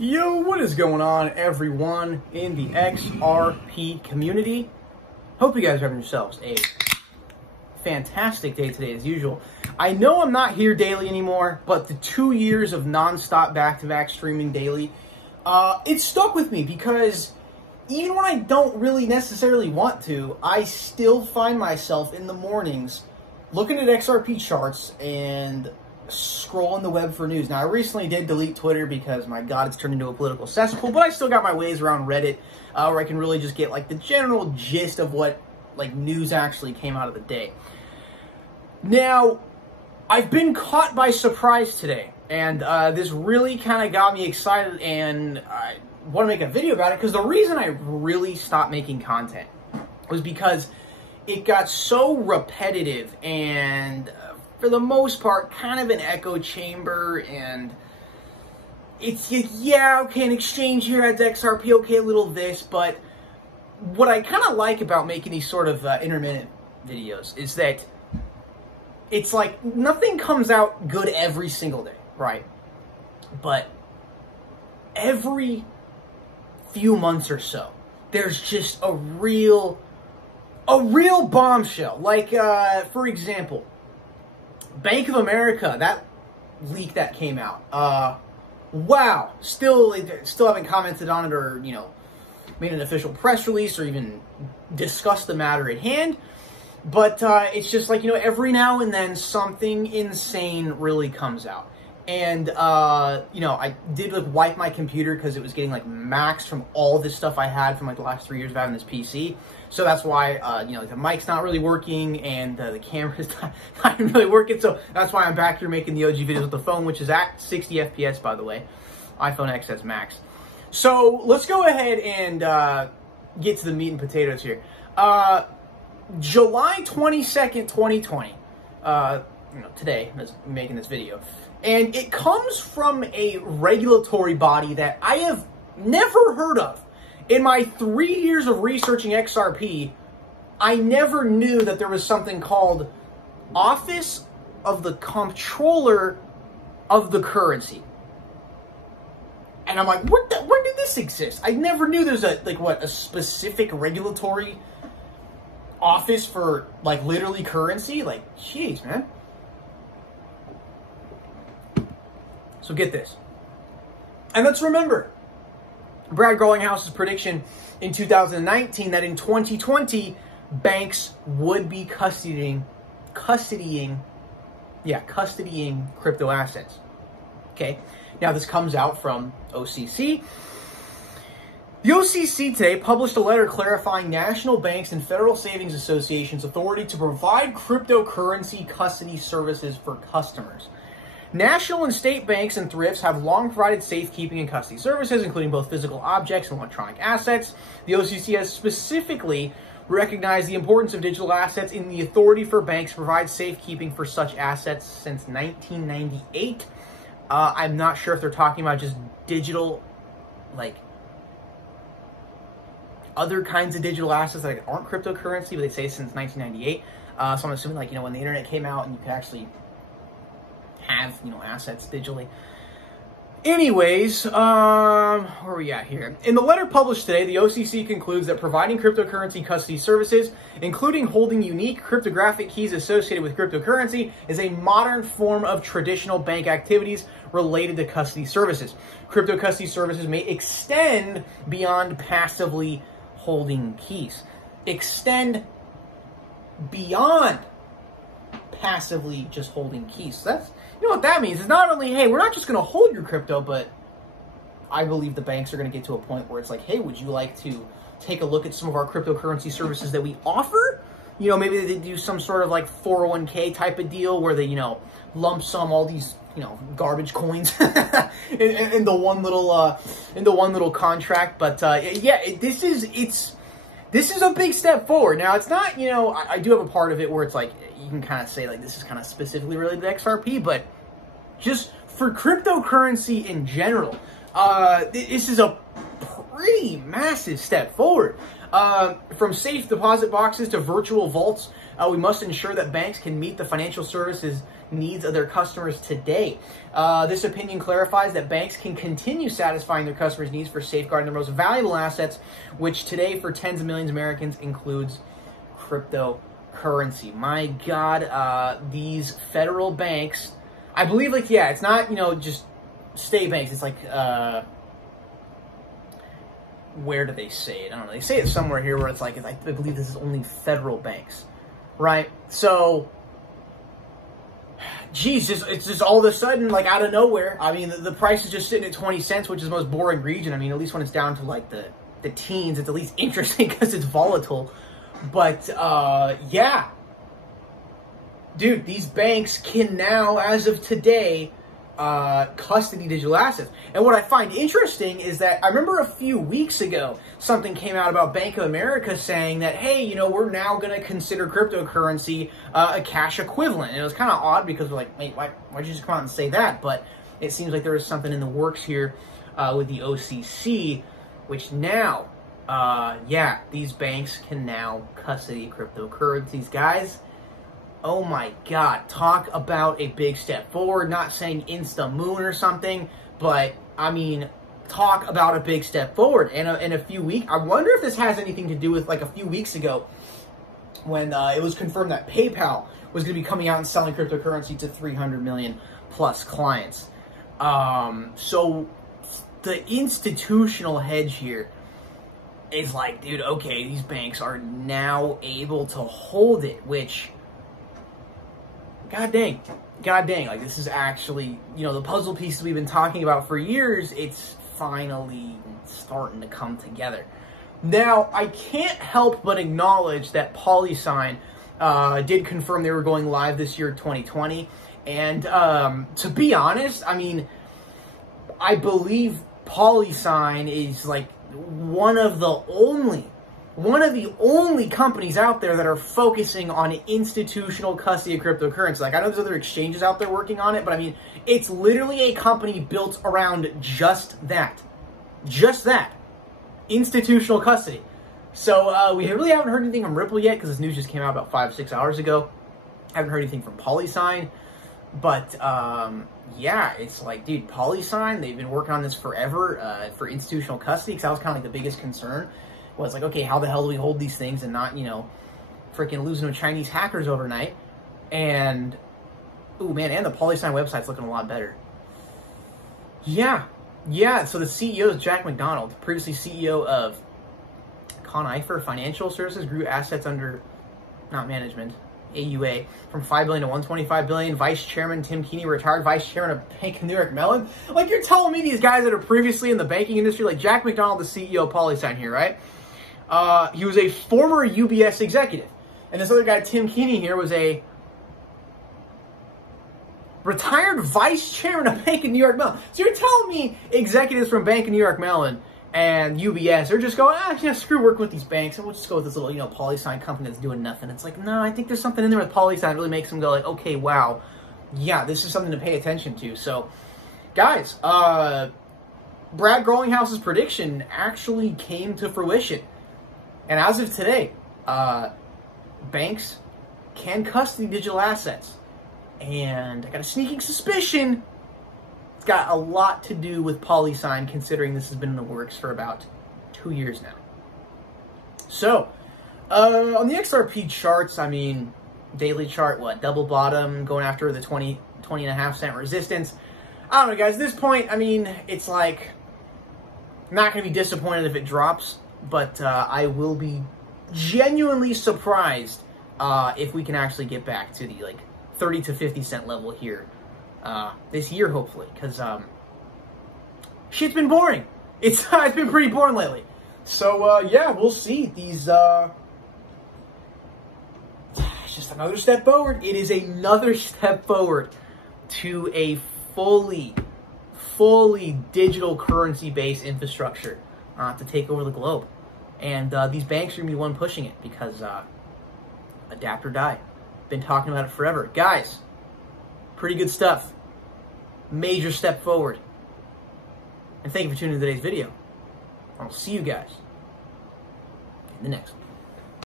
Yo, what is going on, everyone in the XRP community? Hope you guys are having yourselves a fantastic day today, as usual. I know I'm not here daily anymore, but the 2 years of non-stop back-to-back streaming daily, it stuck with me because even when I don't really necessarily want to, I still find myself in the mornings looking at XRP charts and scrolling the web for news. Now, I recently did delete Twitter because, my God, it's turned into a political cesspool, but I still got my ways around Reddit, where I can really just get, like, the general gist of what, like, news actually came out of the day. Now, I've been caught by surprise today, and this really kind of got me excited, and I want to make a video about it, because the reason I really stopped making content was because it got so repetitive and for the most part, kind of an echo chamber, and it's, yeah, okay, an exchange here adds XRP, okay, a little this, but what I kind of like about making these sort of intermittent videos is that it's like nothing comes out good every single day, right? But every few months or so, there's just a real bombshell. Like, for example, Bank of America, that leak that came out. Wow. Still haven't commented on it or, you know, made an official press release or even discussed the matter at hand. But it's just like, you know, every now and then something insane really comes out. And, you know, I did, like, wipe my computer because it was getting, like, maxed from all this stuff I had from, like, the last 3 years of having this PC. So that's why, you know, the mic's not really working and the camera's not really working. So that's why I'm back here making the OG videos with the phone, which is at 60 FPS, by the way. iPhone XS Max. So let's go ahead and get to the meat and potatoes here. July 22nd, 2020. You know, today, I'm making this video. And it comes from a regulatory body that I have never heard of. In my 3 years of researching XRP, I never knew that there was something called Office of the Comptroller of the Currency. And I'm like, when did this exist? I never knew there's a, like, what, a specific regulatory office for, like, literally currency? Like, jeez, man. So get this. And let's remember Brad Garlinghouse's prediction in 2019 that in 2020, banks would be custodying crypto assets. Okay, now this comes out from OCC. The OCC today published a letter clarifying national banks and Federal Savings Association's authority to provide cryptocurrency custody services for customers. National and state banks and thrifts have long provided safekeeping and custody services, including both physical objects and electronic assets. The OCC has specifically recognized the importance of digital assets in the authority for banks to provide safekeeping for such assets since 1998. I'm not sure if they're talking about just digital, like, other kinds of digital assets that aren't cryptocurrency, but they say since 1998. So I'm assuming, like, you know, when the internet came out and you could actually have, you know, assets digitally. Anyways, where are we at here? In the letter published today, the OCC concludes that providing cryptocurrency custody services, including holding unique cryptographic keys associated with cryptocurrency, is a modern form of traditional bank activities related to custody services. Crypto custody services may extend beyond passively holding keys. Extend beyond passively just holding keys. So that's, you know what that means? It's not only, hey, we're not just going to hold your crypto, but I believe the banks are going to get to a point where it's like, hey, would you like to take a look at some of our cryptocurrency services that we offer? You know, maybe they do some sort of like 401k type of deal where they, you know, lump sum all these, you know, garbage coins into one little contract. But yeah, this is a big step forward. Now, it's not, you know, I do have a part of it where it's like, you can kind of say, like, this is kind of specifically related to XRP, but just for cryptocurrency in general, this is a pretty massive step forward. From safe deposit boxes to virtual vaults, We must ensure that banks can meet the financial services needs of their customers today. This opinion clarifies that banks can continue satisfying their customers' needs for safeguarding their most valuable assets, which today for tens of millions of Americans includes cryptocurrency. My God, these federal banks, I believe, like, yeah, it's not, you know, just state banks. It's like, where do they say it? I don't know. They say it somewhere here where it's like, I believe this is only federal banks, right? So, geez, it's just all of a sudden, like, out of nowhere. I mean, the price is just sitting at 20 cents, which is the most boring region. I mean, at least when it's down to, like, the teens, it's at least interesting because it's volatile. But, yeah. Dude, these banks can now, as of today, custody digital assets. And what I find interesting is that I remember a few weeks ago, something came out about Bank of America saying that, hey, you know, we're now going to consider cryptocurrency a cash equivalent. And it was kind of odd because we're like, wait, why'd you just come out and say that? But it seems like there was something in the works here with the OCC, which now, yeah, these banks can now custody cryptocurrencies. Guys, oh my God, talk about a big step forward. Not saying insta-moon or something, but, I mean, talk about a big step forward. And in a few weeks, I wonder if this has anything to do with, like, a few weeks ago when it was confirmed that PayPal was going to be coming out and selling cryptocurrency to 300 million plus clients. So the institutional hedge here is like, dude, okay, these banks are now able to hold it, which, God dang, like, this is actually, you know, the puzzle pieces we've been talking about for years, it's finally starting to come together. Now, I can't help but acknowledge that PolySign did confirm they were going live this year, 2020, and to be honest, I mean, I believe PolySign is, like, one of the only companies out there that are focusing on institutional custody of cryptocurrency. Like, I know there's other exchanges out there working on it, but I mean, it's literally a company built around just that. Just that. Institutional custody. So, we really haven't heard anything from Ripple yet, because this news just came out about 5-6 hours ago. Haven't heard anything from PolySign. But, yeah, it's like, dude, PolySign, they've been working on this forever for institutional custody, because that was kind of like the biggest concern. Was like, okay, how the hell do we hold these things and not, you know, freaking losing to Chinese hackers overnight? And, ooh, man, and the PolySign website's looking a lot better. Yeah, so the CEO is Jack McDonald, previously CEO of Conifer Financial Services, grew assets under, not management, AUA, from $5 billion to $125 billion. Vice Chairman Tim Keeney, retired Vice Chairman of Bank of New York Mellon. Like, you're telling me these guys that are previously in the banking industry, like Jack McDonald, the CEO of PolySign here, right? He was a former UBS executive. And this other guy, Tim Keeney here, was a retired vice chairman of Bank of New York Mellon. So you're telling me executives from Bank of New York Mellon and UBS are just going, yeah, screw working with these banks, and we'll just go with this little, you know, PolySign company that's doing nothing. It's like, no, I think there's something in there with PolySign that really makes them go like, okay, wow, yeah, this is something to pay attention to. So, guys, Brad Garlinghouse's prediction actually came to fruition. And as of today, banks can custody digital assets. And I got a sneaking suspicion it's got a lot to do with PolySign, considering this has been in the works for about 2 years now. So, on the XRP charts, I mean, daily chart, what, double bottom, going after the 20.5 cent resistance. I don't know, guys, at this point, I mean, it's like, I'm not going to be disappointed if it drops. But I will be genuinely surprised if we can actually get back to the, like, 30 to 50 cent level here this year, hopefully. Because shit's been boring. It's been pretty boring lately. So, yeah, we'll see. These, it's just another step forward. It is another step forward to a fully digital currency-based infrastructure to take over the globe. And these banks are going to be the one pushing it because adapt or die. Been talking about it forever. Guys, pretty good stuff. Major step forward. And thank you for tuning in to today's video. I'll see you guys in the next one.